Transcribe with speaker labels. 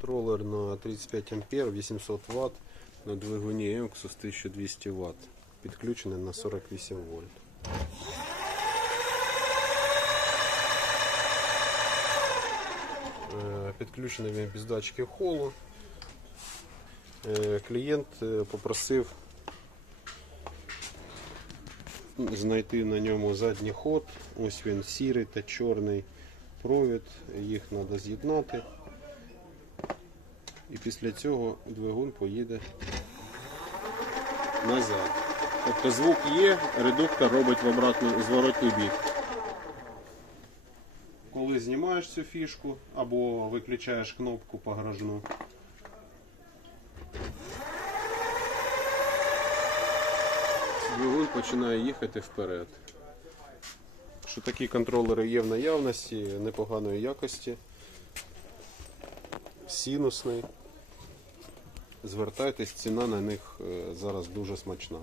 Speaker 1: Контролер на 35 ампер, 800 Вт на двигуні Ексус 1200 Вт. Підключений на 48 вольт. Е, Підключений він без датчиків холу. Е, Клієнт е, попросив знайти на ньому задній ход. Ось він сірий та чорний провід. Їх треба з'єднати. І після цього двигун поїде назад. Тобто звук є, редуктор робить в обратну зворотній бік. Коли знімаєш цю фішку або виключаєш кнопку погрожну, двигун починає їхати вперед. Що такі контролери є в наявності непоганої якості, синусний. Звертайтесь, ціна на них е, зараз дуже смачна.